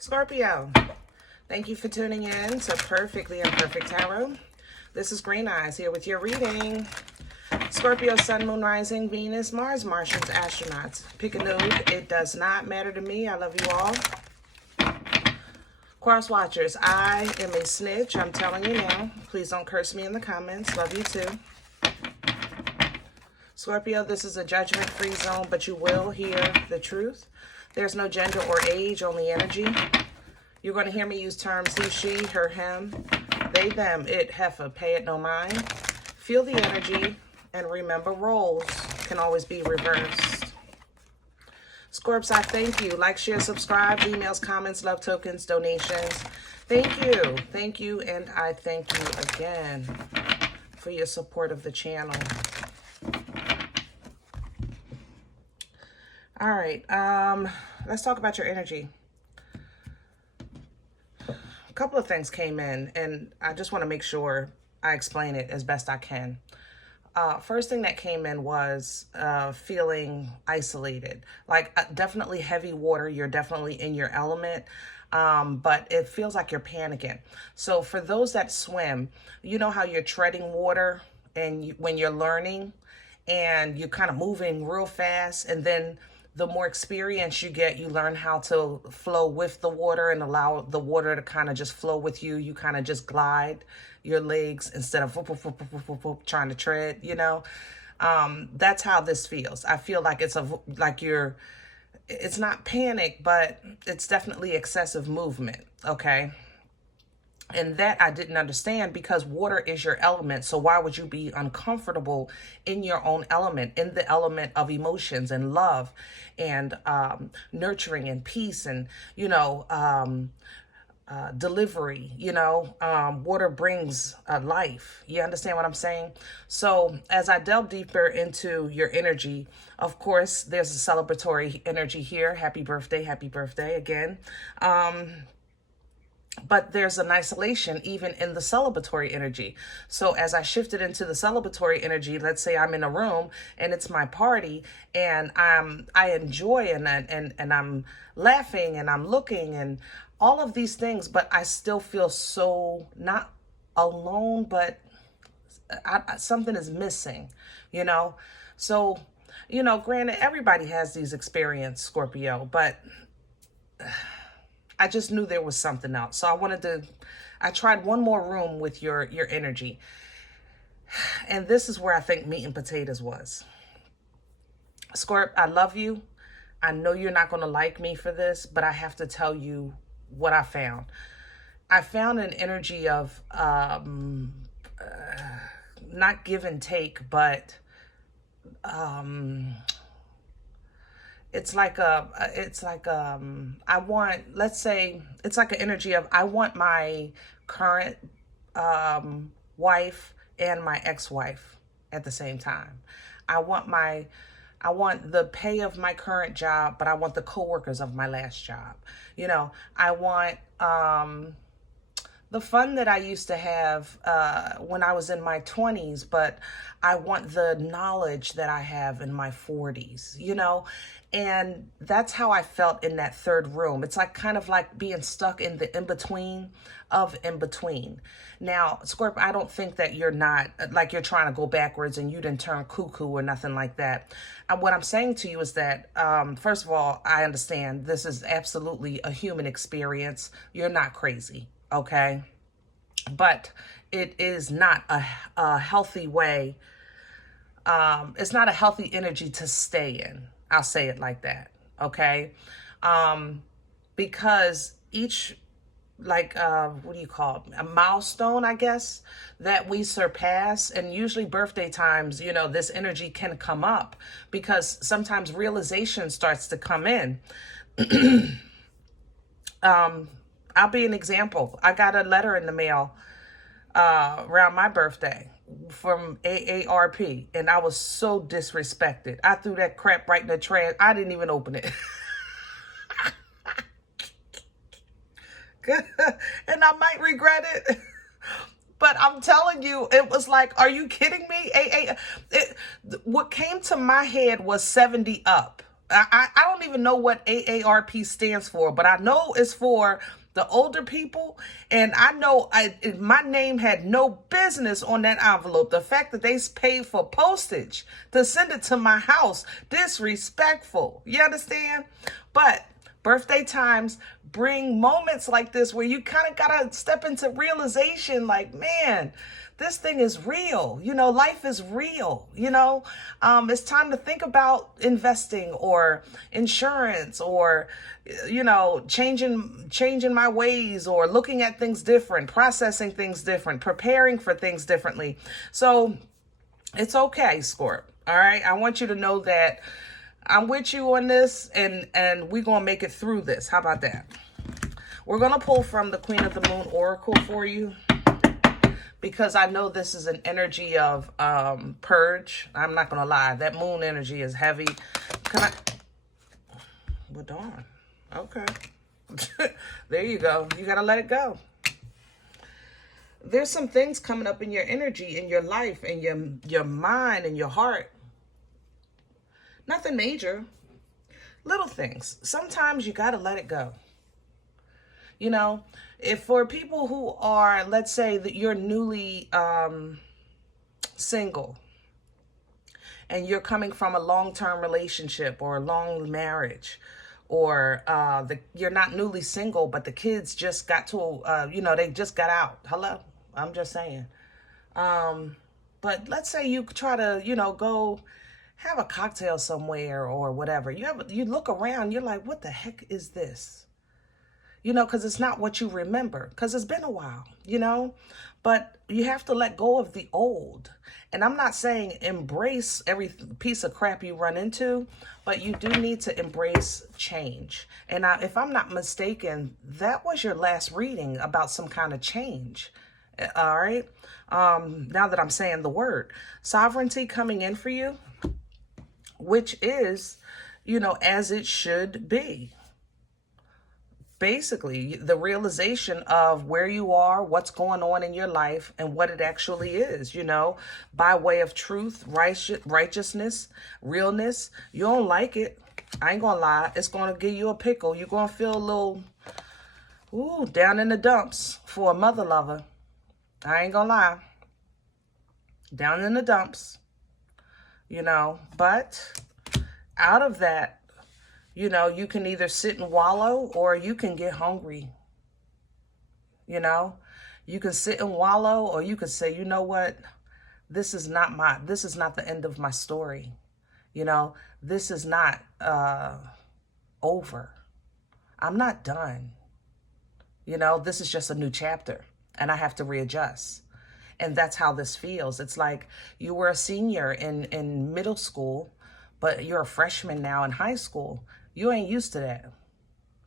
Scorpio, thank you for tuning in to Perfectly Imperfect Tarot. This is Green Eyes here with your reading. Scorpio, Sun, Moon, Rising, Venus, Mars, Martians, Astronauts. Pick a nude. It does not matter to me. I love you all. Cross watchers, I am a snitch. I'm telling you now. Please don't curse me in the comments. Love you too. Scorpio, this is a judgment-free zone, but you will hear the truth. There's no gender or age, only energy. You're going to hear me use terms he, she, her, him, they, them, it, heifer, pay it no mind. Feel the energy, and remember roles can always be reversed. Scorps, I thank you. Like, share, subscribe, emails, comments, love tokens, donations. Thank you, and I thank you again for your support of the channel. All right, let's talk about your energy. A couple of things came in, and I just want to make sure I explain it as best I can. First thing that came in was feeling isolated, like definitely heavy water. You're definitely in your element, but it feels like you're panicking. So for those that swim, you know how you're treading water and when you're learning and you're kind of moving real fast, and then the more experience you get, you learn how to flow with the water and allow the water to kind of just flow with you. You kind of just glide your legs instead of trying to tread, you know. That's how this feels. I feel like it's it's not panic, but it's definitely excessive movement, okay? And that I didn't understand, because water is your element. So why would you be uncomfortable in your own element, in the element of emotions and love and nurturing and peace and, you know, delivery, you know? Water brings life. You understand what I'm saying? So as I delve deeper into your energy, of course, there's a celebratory energy here. Happy birthday again. But there's an isolation even in the celebratory energy. So as I shifted into the celebratory energy, let's say I'm in a room and it's my party, and I enjoy and I'm laughing and I'm looking and all of these things, but I still feel so not alone, but something is missing, you know? So, you know, granted, everybody has these experiences, Scorpio, but I just knew there was something else. So I tried one more room with your energy. And this is where I think meat and potatoes was. Scorp, I love you. I know you're not going to like me for this, but I have to tell you what I found. I found an energy of not give and take, but it's like I want, let's say, it's like an energy of, I want my current wife and my ex-wife at the same time. I want the pay of my current job, but I want the coworkers of my last job. You know, I want the fun that I used to have when I was in my 20s, but I want the knowledge that I have in my 40s, you know? And that's how I felt in that third room. It's like kind of like being stuck in the in-between of in-between. Now, Scorp, I don't think that you're not, like you're trying to go backwards and you didn't turn cuckoo or nothing like that. And what I'm saying to you is that, first of all, I understand this is absolutely a human experience. You're not crazy. Okay, but it is not a healthy way. It's not a healthy energy to stay in. I'll say it like that. Okay, because each, like, what do you call it? A milestone, I guess, that we surpass, and usually birthday times, you know, this energy can come up because sometimes realization starts to come in. I'll be an example. I got a letter in the mail around my birthday from AARP, and I was so disrespected. I threw that crap right in the trash. I didn't even open it. And I might regret it. But I'm telling you, it was like, are you kidding me? What came to my head was 70 up. I don't even know what AARP stands for, but I know it's for the older people. And I know my name had no business on that envelope. The fact that they paid for postage to send it to my house, disrespectful. You understand? But birthday times bring moments like this where you kind of got to step into realization like, man, this thing is real. You know, life is real. You know, it's time to think about investing or insurance or, you know, changing my ways or looking at things different, processing things different, preparing for things differently. So it's okay, Scorp. All right. I want you to know that I'm with you on this, and we're going to make it through this. How about that? We're going to pull from the Queen of the Moon Oracle for you, because I know this is an energy of purge. I'm not going to lie. That moon energy is heavy. Can I? Well, darn. Okay. There you go. You got to let it go. There's some things coming up in your energy, in your life, in your mind, and your heart. Nothing major. Little things. Sometimes you got to let it go. You know, if for people who are, let's say that you're newly single and you're coming from a long-term relationship or a long marriage, or you're not newly single, but the kids just got to, you know, they just got out. Hello? I'm just saying. But let's say you try to, you know, go have a cocktail somewhere or whatever. You look around, you're like, what the heck is this? You know, because it's not what you remember, because it's been a while, you know, but you have to let go of the old. And I'm not saying embrace every piece of crap you run into, but you do need to embrace change. And if I'm not mistaken, that was your last reading about some kind of change. All right. Now that I'm saying the word, sovereignty coming in for you, which is, you know, as it should be. Basically, the realization of where you are, what's going on in your life, and what it actually is, you know, by way of truth, righteousness, realness. You don't like it. I ain't gonna lie. It's gonna give you a pickle. You're gonna feel a little, down in the dumps for a mother lover. I ain't gonna lie. Down in the dumps. You know, but out of that, you know, you can either sit and wallow or you can get hungry. You know, you can sit and wallow, or you can say, you know what, this is not the end of my story. You know, this is not over. I'm not done. You know, this is just a new chapter and I have to readjust. And that's how this feels. It's like you were a senior in middle school, but you're a freshman now in high school. You ain't used to that.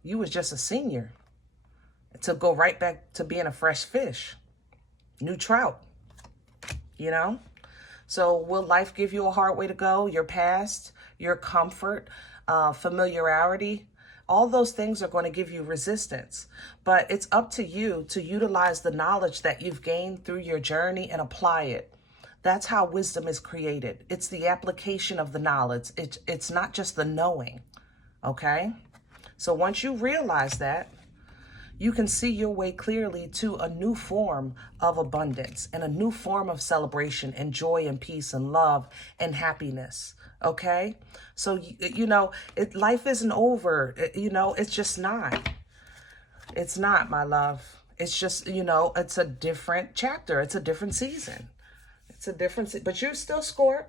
You was just a senior to go right back to being a fresh fish, new trout, you know? So will life give you a hard way to go? Your past, your comfort, familiarity, all those things are going to give you resistance, but it's up to you to utilize the knowledge that you've gained through your journey and apply it. That's how wisdom is created. It's the application of the knowledge. It's not just the knowing, okay? So once you realize that, you can see your way clearly to a new form of abundance and a new form of celebration and joy and peace and love and happiness. Okay. So, you know, life isn't over. You know, it's just not. It's not, my love. It's just, you know, it's a different chapter. It's a different season. It's a different, but you're still Scorp.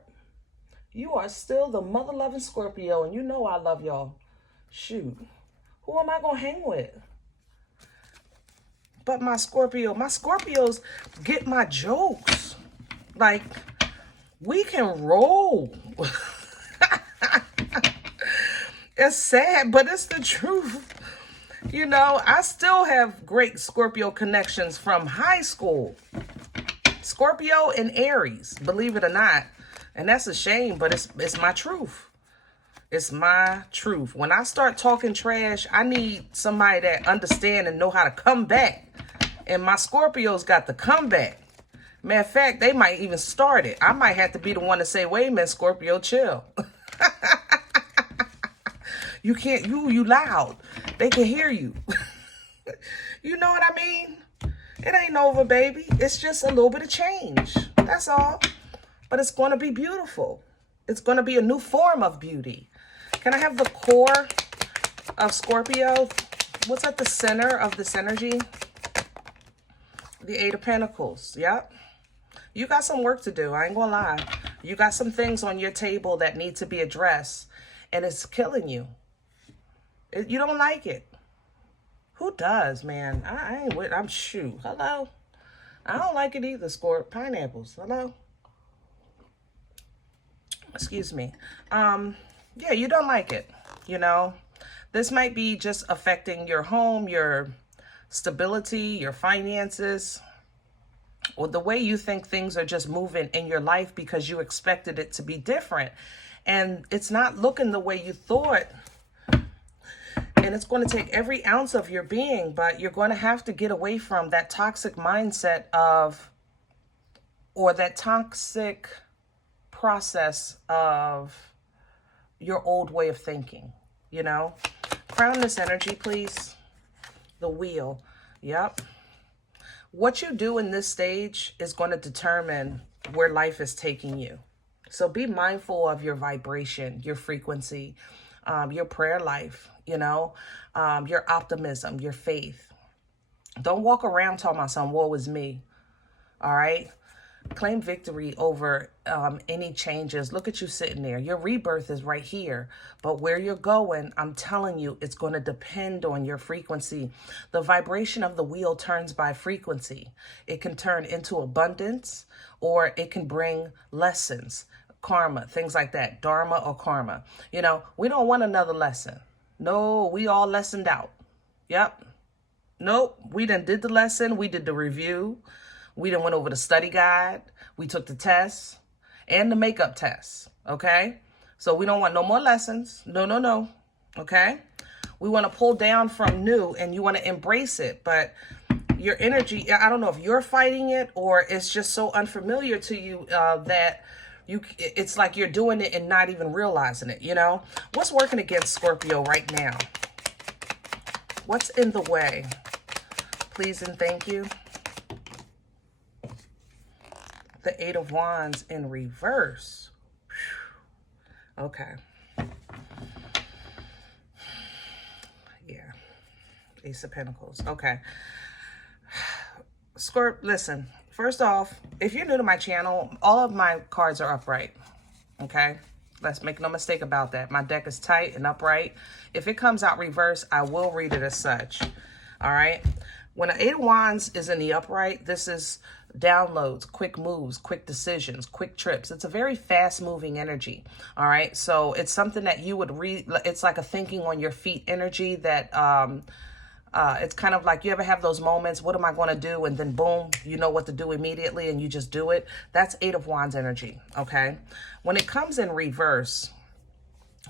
You are still the mother-loving Scorpio, and you know I love y'all. Shoot. Who am I going to hang with? But my Scorpios get my jokes. Like, we can roll. It's sad, but it's the truth. You know, I still have great Scorpio connections from high school. Scorpio and Aries, believe it or not. And that's a shame, but it's my truth. It's my truth. When I start talking trash, I need somebody that understand and know how to come back. And my Scorpios got the comeback. Matter of fact, they might even start it. I might have to be the one to say, wait a minute, Scorpio, chill. You can't, you loud. They can hear you. You know what I mean? It ain't over, baby. It's just a little bit of change. That's all. But it's going to be beautiful. It's going to be a new form of beauty. Can I have the core of Scorpio? What's at the center of this energy? The Eight of Pentacles. Yep. You got some work to do. I ain't gonna lie. You got some things on your table that need to be addressed, and it's killing you. You don't like it. Who does, man? I ain't with, I'm shoot. Hello? I don't like it either, Scorp. Pineapples. Hello? Excuse me. Yeah, you don't like it, you know? This might be just affecting your home, your stability, your finances, or the way you think things are just moving in your life because you expected it to be different. And it's not looking the way you thought. And it's going to take every ounce of your being, but you're going to have to get away from that toxic mindset of, or that toxic process of your old way of thinking, you know? Crown this energy, please. The wheel. Yep. What you do in this stage is going to determine where life is taking you. So be mindful of your vibration, your frequency, your prayer life, you know, your optimism, your faith. Don't walk around talking about some woe is me. All right. Claim victory over any changes. Look at you sitting there. Your rebirth is right here. But where you're going, I'm telling you, it's going to depend on your frequency. The vibration of the wheel turns by frequency. It can turn into abundance, or it can bring lessons, karma, things like that, dharma or karma. You know, we don't want another lesson. No, we all lessoned out. Yep. Nope. We done did the lesson. We did the review. We done went over the study guide. We took the tests and the makeup test. Okay. So we don't want no more lessons. No, no, no. Okay. We want to pull down from new, and you want to embrace it. But your energy, I don't know if you're fighting it or it's just so unfamiliar to you that it's like you're doing it and not even realizing it. You know, what's working against Scorpio right now? What's in the way? Please and thank you. The Eight of Wands in reverse. Whew. Okay. Yeah. Ace of Pentacles. Okay. Scorp, listen. First off, if you're new to my channel, all of my cards are upright. Okay? Let's make no mistake about that. My deck is tight and upright. If it comes out reverse, I will read it as such. All right? When an Eight of Wands is in the upright, this is downloads, quick moves, quick decisions, quick trips. It's a very fast moving energy. All right. So it's something that you would read. It's like a thinking on your feet energy that it's kind of like, you ever have those moments, what am I going to do? And then boom, you know what to do immediately and you just do it. That's Eight of Wands energy. Okay. When it comes in reverse,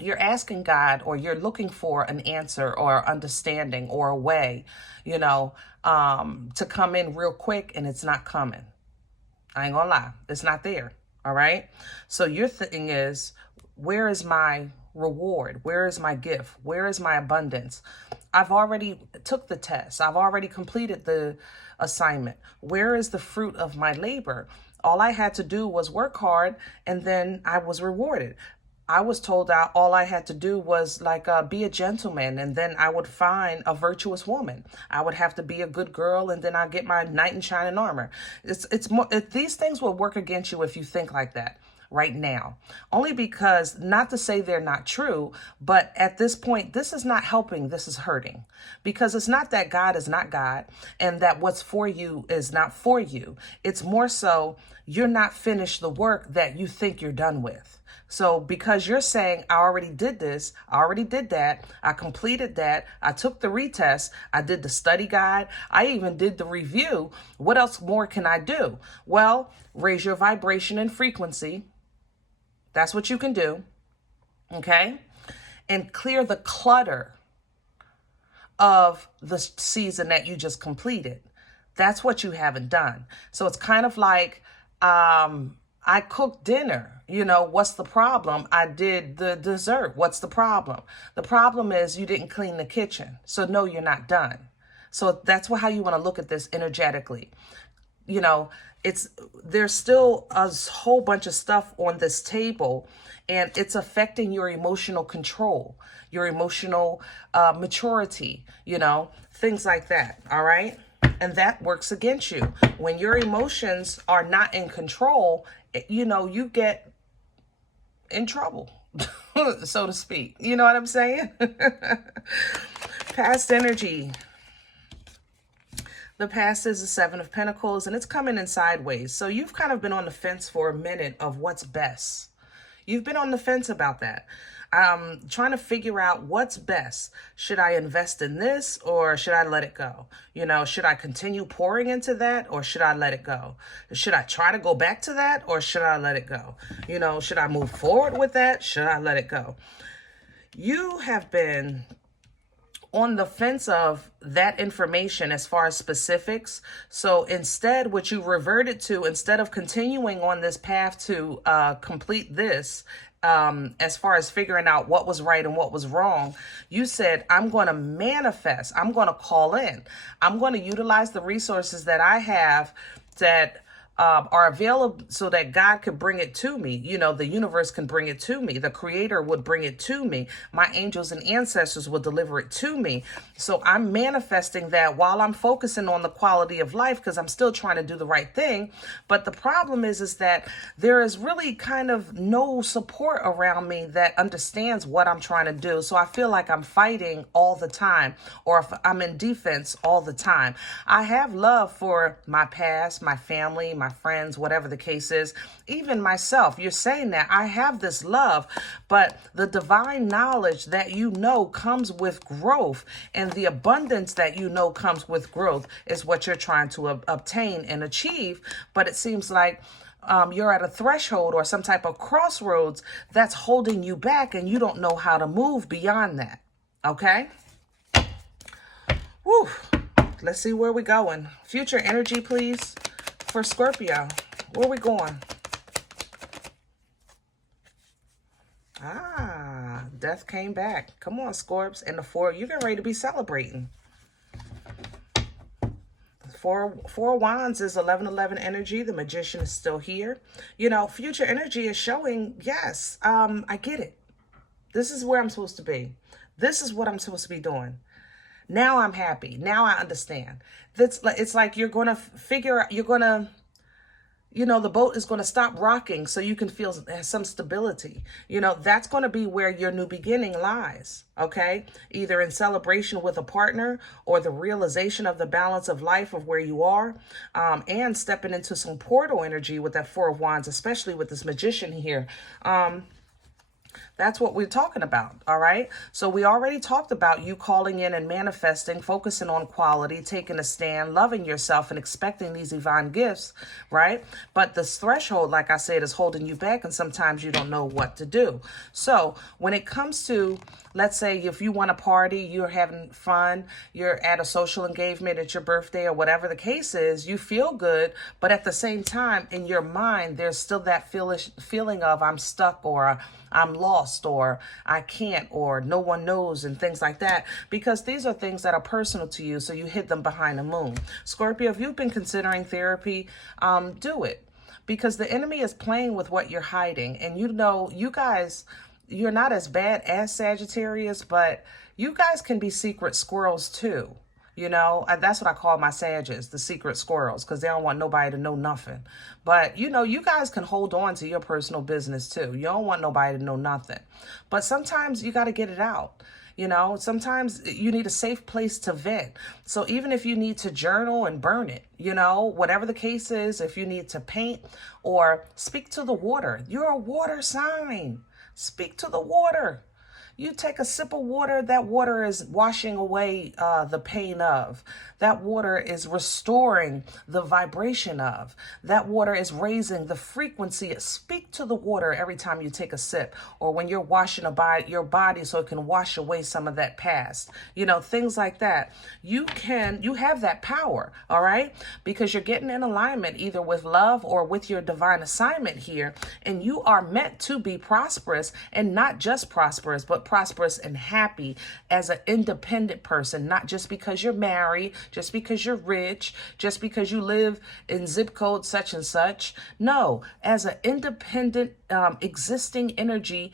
you're asking God, or you're looking for an answer or understanding or a way, you know, to come in real quick, and it's not coming. I ain't gonna lie. It's not there. All right. So your thing is, where is my reward? Where is my gift? Where is my abundance? I've already took the test. I've already completed the assignment. Where is the fruit of my labor? All I had to do was work hard, and then I was rewarded. I was told that all I had to do was like be a gentleman, and then I would find a virtuous woman. I would have to be a good girl, and then I get my knight in shining armor. It's more, these things will work against you if you think like that right now. Only because, not to say they're not true, but at this point, this is not helping, this is hurting. Because it's not that God is not God, and that what's for you is not for you. It's more so you're not finished the work that you think you're done with. So because you're saying, I already did this, I already did that, I completed that, I took the retest, I did the study guide, I even did the review, what else more can I do? Well, raise your vibration and frequency. That's what you can do. Okay? And clear the clutter of the season that you just completed. That's what you haven't done. So it's kind of like, I cooked dinner. What's the problem? I did the dessert. What's the problem? The problem is you didn't clean the kitchen. So no, you're not done. So that's how you want to look at this energetically. There's still a whole bunch of stuff on this table, and it's affecting your emotional control, your emotional maturity, things like that. All right. And that works against you. When your emotions are not in control, you get in trouble, so to speak. You know what I'm saying? Past energy. The past is the Seven of Pentacles, and it's coming in sideways. So you've kind of been on the fence for a minute of what's best. You've been on the fence about that. Trying to figure out what's best. Should I invest in this or should I let it go? Should I continue pouring into that or should I let it go? Should I try to go back to that or should I let it go? Should I move forward with that? Should I let it go? You have been on the fence of that information as far as specifics. So instead, what you reverted to, instead of continuing on this path to complete this, as far as figuring out what was right and what was wrong, you said, I'm going to manifest. I'm going to call in. I'm going to utilize the resources that I have that are available so that God could bring it to me. The universe can bring it to me. The creator would bring it to me. My angels and ancestors will deliver it to me. So I'm manifesting that while I'm focusing on the quality of life because I'm still trying to do the right thing. But the problem is that there is really kind of no support around me that understands what I'm trying to do. So I feel like I'm fighting all the time, or if I'm in defense all the time. I have love for my past, my family, my friends, whatever the case is, even myself. You're saying that I have this love, but the divine knowledge that comes with growth, and the abundance that comes with growth is what you're trying to obtain and achieve. But it seems like you're at a threshold or some type of crossroads that's holding you back, and you don't know how to move beyond that. Okay? Woo. Let's see where we're going. Future energy, please. For Scorpio, where are we going? Death came back. Come on, Scorps. And the four, you're getting ready to be celebrating. Four of Wands is 11-11 energy. The Magician is still here. Future energy is showing, yes, I get it. This is where I'm supposed to be. This is what I'm supposed to be doing. Now I'm happy. Now I understand. It's like you're going to figure out, the boat is going to stop rocking so you can feel some stability. That's going to be where your new beginning lies, okay? Either in celebration with a partner or the realization of the balance of life of where you are, and stepping into some portal energy with that Four of Wands, especially with this Magician here. That's what we're talking about, all right? So we already talked about you calling in and manifesting, focusing on quality, taking a stand, loving yourself, and expecting these divine gifts, right? But this threshold, like I said, is holding you back, and sometimes you don't know what to do. So when it comes to, let's say, if you want to party, you're having fun, you're at a social engagement at your birthday or whatever the case is, you feel good, but at the same time, in your mind, there's still that feeling of I'm stuck, or I'm lost, or I can't, or no one knows, and things like that, because these are things that are personal to you, so you hid them behind the moon. Scorpio, if you've been considering therapy, do it, because the enemy is playing with what you're hiding. And you guys, you're not as bad as Sagittarius, but you guys can be secret squirrels too. That's what I call my Sages, the secret squirrels, because they don't want nobody to know nothing. But, you guys can hold on to your personal business too. You don't want nobody to know nothing. But sometimes you got to get it out. Sometimes you need a safe place to vent. So even if you need to journal and burn it, whatever the case is, if you need to paint or speak to the water, you're a water sign. Speak to the water. You take a sip of water, that water is washing away the pain of. That water is restoring the vibration of. That water is raising the frequency. Speak to the water every time you take a sip, or when you're washing your body so it can wash away some of that past. You know, things like that. You have that power, all right? Because you're getting in alignment either with love or with your divine assignment here, and you are meant to be prosperous, and not just prosperous, but prosperous and happy as an independent person, not just because you're married, just because you're rich, just because you live in zip code such and such. No, as an independent existing energy,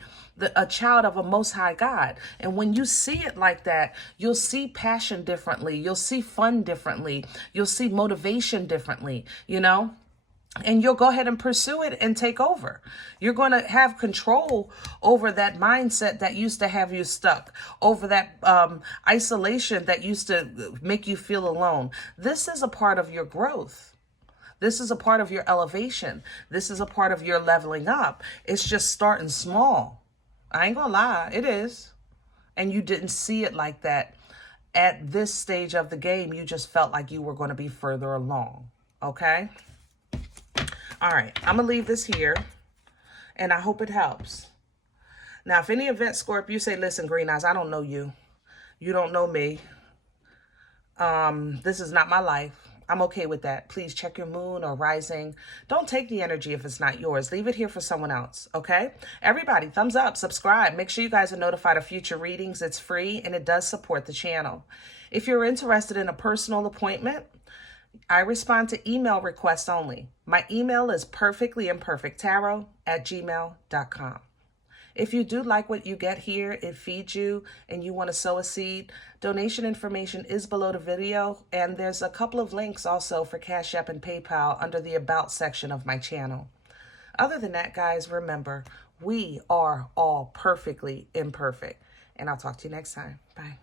a child of a most high God. And when you see it like that, you'll see passion differently. You'll see fun differently. You'll see motivation differently, you know? And you'll go ahead and pursue it and take over. You're going to have control over that mindset that used to have you stuck, over that isolation that used to make you feel alone. This is a part of your growth. This is a part of your elevation. This is a part of your leveling up. It's just starting small. I ain't gonna lie, it is. And you didn't see it like that at this stage of the game. You just felt like you were going to be further along. Okay? All right, I'm going to leave this here, and I hope it helps. Now, if any event, Scorpio, you say, listen, Green Eyes, I don't know you. You don't know me. This is not my life. I'm okay with that. Please check your moon or rising. Don't take the energy if it's not yours. Leave it here for someone else, okay? Everybody, thumbs up, subscribe. Make sure you guys are notified of future readings. It's free, and it does support the channel. If you're interested in a personal appointment, I respond to email requests only. My email is perfectlyimperfecttarot@gmail.com. If you do like what you get here, it feeds you, and you want to sow a seed, donation information is below the video, and there's a couple of links also for CashApp and PayPal under the About section of my channel. Other than that, guys, remember, we are all perfectly imperfect, and I'll talk to you next time. Bye.